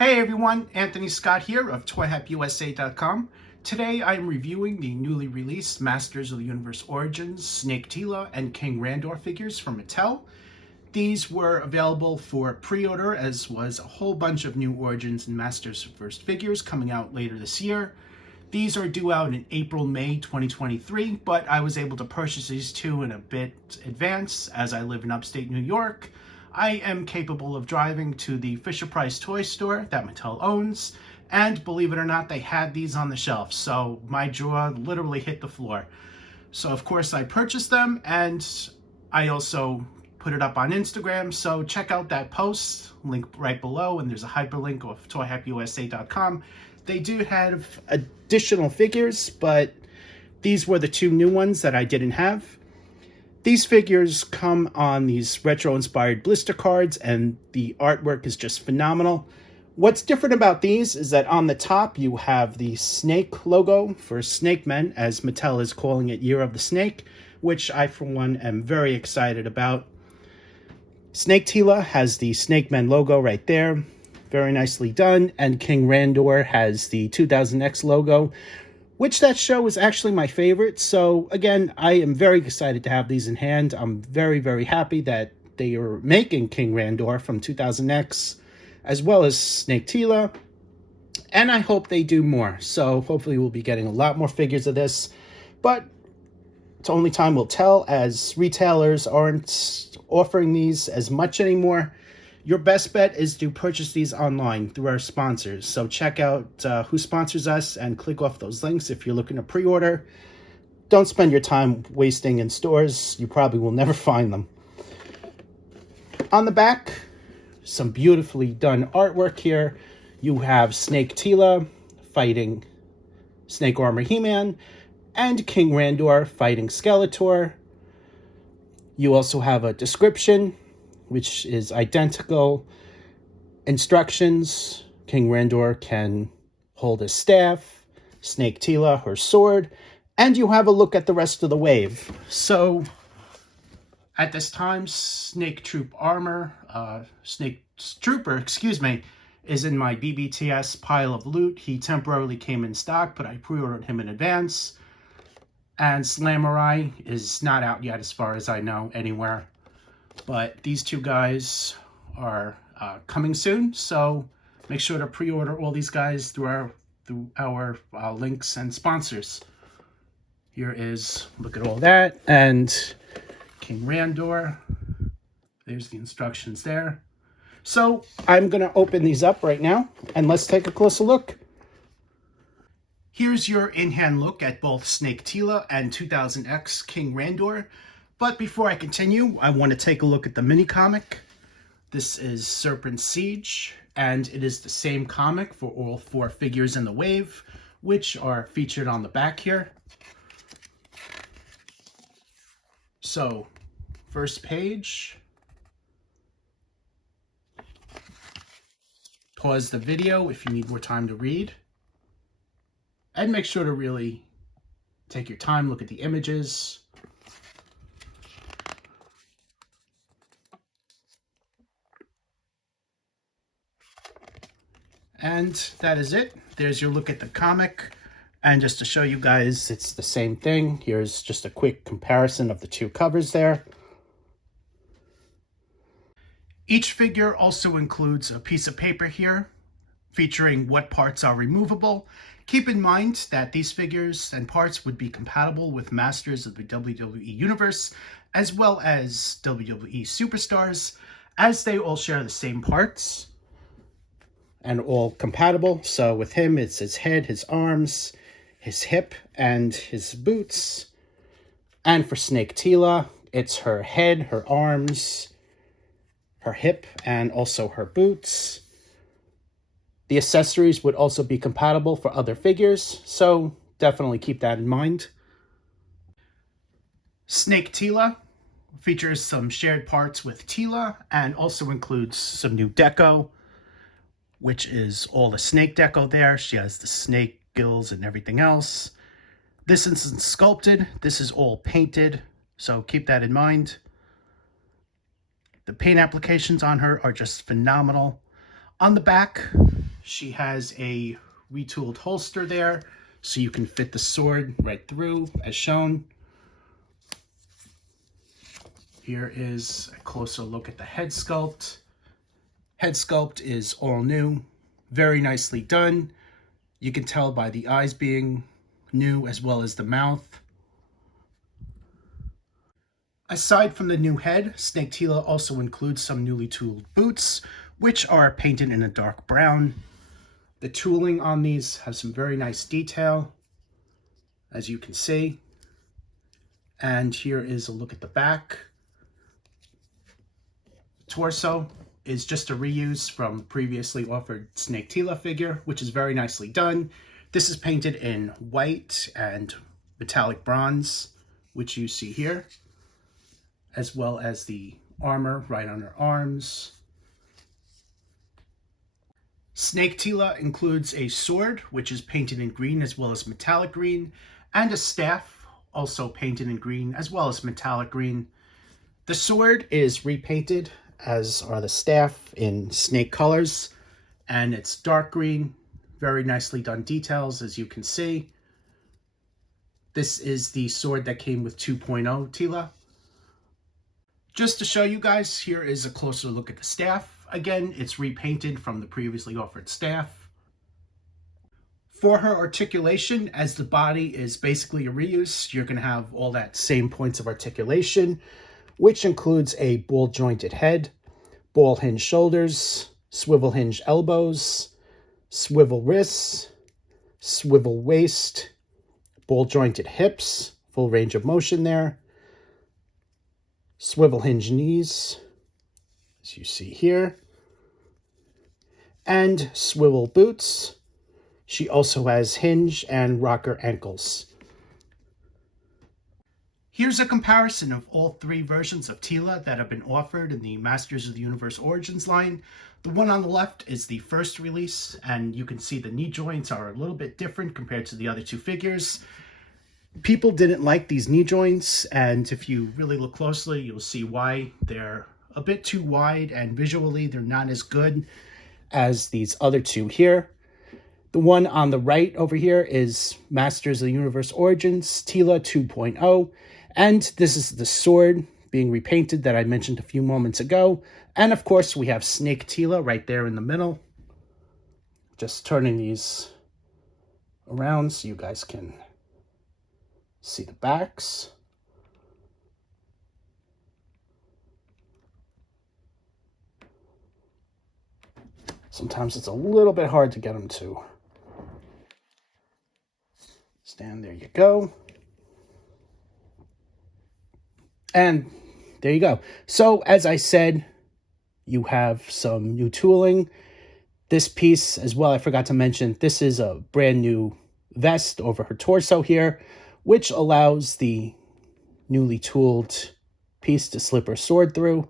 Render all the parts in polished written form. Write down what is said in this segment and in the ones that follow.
Hey everyone, Anthony Scott here of ToyHappUSA.com. Today I am reviewing the newly released Masters of the Universe Origins Snake Teela and King Randor figures from Mattel. These were available for pre-order, as was a whole bunch of new Origins and Masters of the Universe figures coming out later this year. These are due out in April-May 2023, but I was able to purchase these two in a bit advance as I live in upstate New York. I am capable of driving to the Fisher-Price toy store that Mattel owns, and believe it or not, they had these on the shelf, so my jaw literally hit the floor. So of course I purchased them, and I also put it up on Instagram, so check out that post, link right below, and there's a hyperlink of ToyHappUSA.com. They do have additional figures, but these were the two new ones that I didn't have. These figures come on these retro-inspired blister cards, and the artwork is just phenomenal. What's different about these is that on the top you have the snake logo for Snake Men, as Mattel is calling it Year of the Snake, which I, for one, am very excited about. Snake Teela has the Snake Men logo right there. Very nicely done. And King Randor has the 2000X logo, which that show is actually my favorite. So again, I am very excited to have these in hand. I'm very, very happy that they are making King Randor from 2000X, as well as Snake Teela. And I hope they do more. So hopefully we'll be getting a lot more figures of this. But it's only time will tell, as retailers aren't offering these as much anymore. Your best bet is to purchase these online through our sponsors. So check out who sponsors us and click off those links if you're looking to pre-order. Don't spend your time wasting in stores. You probably will never find them. On the back, some beautifully done artwork here. You have Snake Teela fighting Snake Armor He-Man and King Randor fighting Skeletor. You also have a description, which is identical. Instructions: King Randor can hold his staff, Snake Teela her sword, and you have a look at the rest of the wave. So, at this time, Snake Trooper, is in my BBTS pile of loot. He temporarily came in stock, but I pre-ordered him in advance. And Slamurai is not out yet, as far as I know, anywhere. But these two guys are coming soon, so make sure to pre-order all these guys through our links and sponsors. Here is, look at all that, and King Randor. There's the instructions there. So I'm going to open these up right now, and let's take a closer look. Here's your in-hand look at both Snake Teela and 2000X King Randor. But before I continue, I want to take a look at the mini comic. This is Serpent Siege, and it is the same comic for all four figures in the wave, which are featured on the back here. So, first page. Pause the video if you need more time to read. And make sure to really take your time, look at the images. And that is it. There's your look at the comic. And just to show you guys, it's the same thing. Here's just a quick comparison of the two covers there. Each figure also includes a piece of paper here featuring what parts are removable. Keep in mind that these figures and parts would be compatible with Masters of the WWE Universe, as well as WWE Superstars, as they all share the same parts and all compatible. So with him, it's his head, his arms, his hip, and his boots. And for Snake Teela, it's her head, her arms, her hip, and also her boots. The accessories would also be compatible for other figures, so definitely keep that in mind. Snake Teela features some shared parts with Teela, and also includes some new deco, which is all the snake deco there. She has the snake gills and everything else. This isn't sculpted. This is all painted, so keep that in mind. The paint applications on her are just phenomenal. On the back, She has a retooled holster there, so you can fit the sword right through, as shown. Here is a closer look at the head sculpt. Head sculpt is all new, very nicely done. You can tell by the eyes being new as well as the mouth. Aside from the new head, Snake Teela also includes some newly tooled boots, which are painted in a dark brown. The tooling on these has some very nice detail, as you can see. And here is a look at the back. The torso is just a reuse from previously offered Snake Teela figure, which is very nicely done. This is painted in white and metallic bronze, which you see here, as well as the armor right on her arms. Snake Teela includes a sword, which is painted in green as well as metallic green, and a staff, also painted in green as well as metallic green. The sword is repainted, as are the staff, in snake colors, and it's dark green. Very nicely done details, as you can see. This is the sword that came with 2.0 Teela. Just to show you guys, here is a closer look at the staff. Again, it's repainted from the previously offered staff. For her articulation, as the body is basically a reuse, you're going to have all that same points of articulation, which includes a ball jointed head, ball hinge shoulders, swivel hinge elbows, swivel wrists, swivel waist, ball jointed hips, full range of motion there, swivel hinge knees, as you see here, and swivel boots. She also has hinge and rocker ankles. Here's a comparison of all three versions of Teela that have been offered in the Masters of the Universe Origins line. The one on the left is the first release, and you can see the knee joints are a little bit different compared to the other two figures. People didn't like these knee joints, and if you really look closely, you'll see why. They're a bit too wide, and visually they're not as good as these other two here. The one on the right over here is Masters of the Universe Origins Teela 2.0, and this is the sword being repainted that I mentioned a few moments ago. And of course, we have Snake Teela right there in the middle. Just turning these around so you guys can see the backs. Sometimes it's a little bit hard to get them to stand. There you go. And there you go. So as I said, you have some new tooling. This piece as well, I forgot to mention, this is a brand new vest over her torso here, which allows the newly tooled piece to slip her sword through.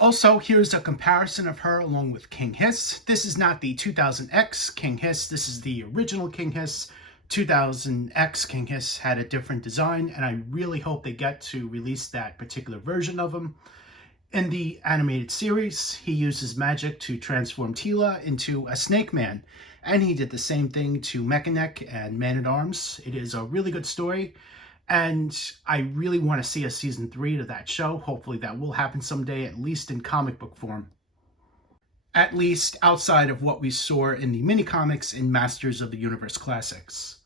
Also, here's a comparison of her along with King Hiss. This is not the 2000X King Hiss. This is the original King Hiss. 2000X King Hiss had a different design, and I really hope they get to release that particular version of him. In the animated series, he uses magic to transform Teela into a snake man, and he did the same thing to Mechanic and Man-at-Arms. It is a really good story, and I really want to see a season 3 to that show. Hopefully that will happen someday, at least in comic book form. At least outside of what we saw in the mini-comics in Masters of the Universe Classics.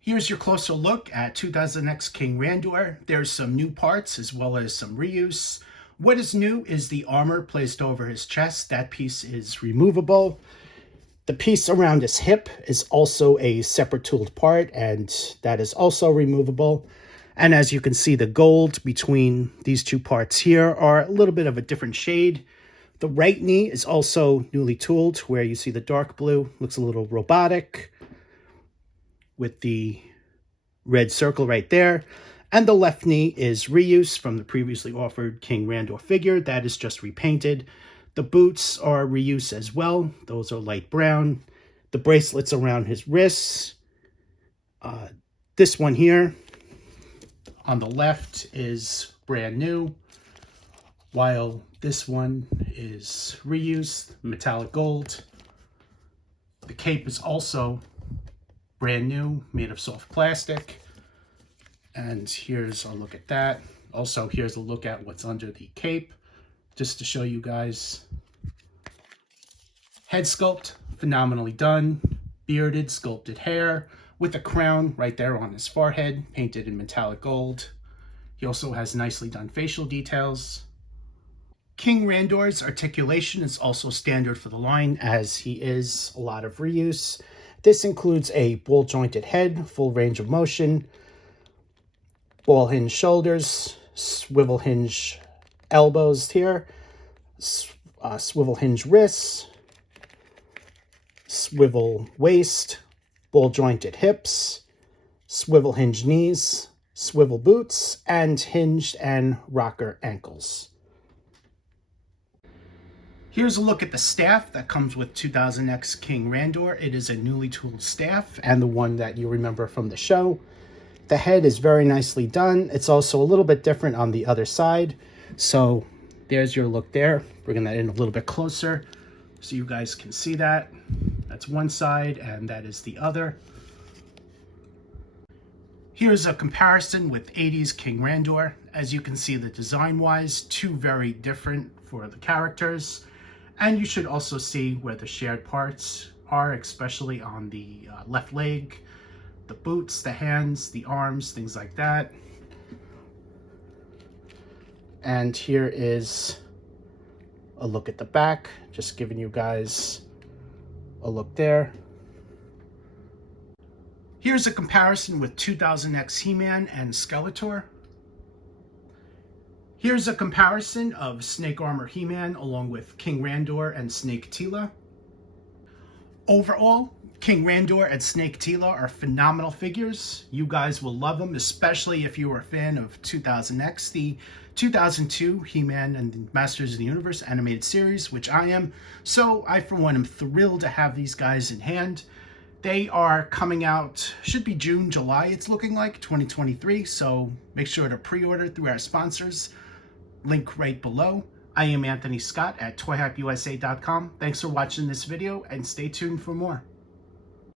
Here's your closer look at 2000X King Randor. There's some new parts as well as some reuse. What is new is the armor placed over his chest. That piece is removable. The piece around his hip is also a separate tooled part, and that is also removable. And as you can see, the gold between these two parts here are a little bit of a different shade. The right knee is also newly tooled, where you see the dark blue looks a little robotic with the red circle right there. And the left knee is reuse from the previously offered King Randor figure. That is just repainted. The boots are reuse as well. Those are light brown. The bracelets around his wrists. This one here on the left is brand new. while this one is reused, metallic gold. The cape is also brand new, made of soft plastic. And here's a look at that. Also, here's a look at what's under the cape, just to show you guys. Head sculpt, phenomenally done. Bearded, sculpted hair with a crown right there on his forehead, painted in metallic gold. He also has nicely done facial details. King Randor's articulation is also standard for the line, as he is a lot of reuse. This includes a ball jointed head, full range of motion, ball hinge shoulders, swivel hinge elbows here, swivel hinge wrists, swivel waist, ball jointed hips, swivel hinge knees, swivel boots, and hinged and rocker ankles. Here's a look at the staff that comes with 2000X King Randor. It is a newly tooled staff and the one that you remember from the show. The head is very nicely done. It's also a little bit different on the other side. So there's your look there. Bringing that in a little bit closer so you guys can see that. That's one side and that is the other. Here's a comparison with 80s King Randor. As you can see, the design-wise, two very different for the characters. And you should also see where the shared parts are, especially on the left leg, the boots, the hands, the arms, things like that. And here is a look at the back, just giving you guys a look there. Here's a comparison with 2000X He-Man and Skeletor. Here's a comparison of Snake Armor He-Man along with King Randor and Snake Teela. Overall, King Randor and Snake Teela are phenomenal figures. You guys will love them, especially if you are a fan of 2000X, the 2002 He-Man and the Masters of the Universe animated series, which I am. So I, for one, am thrilled to have these guys in hand. They are coming out, should be June, July, it's looking like, 2023. So make sure to pre-order through our sponsors. Link right below. I am Anthony Scott at ToyHypeUSA.com. Thanks for watching this video and stay tuned for more.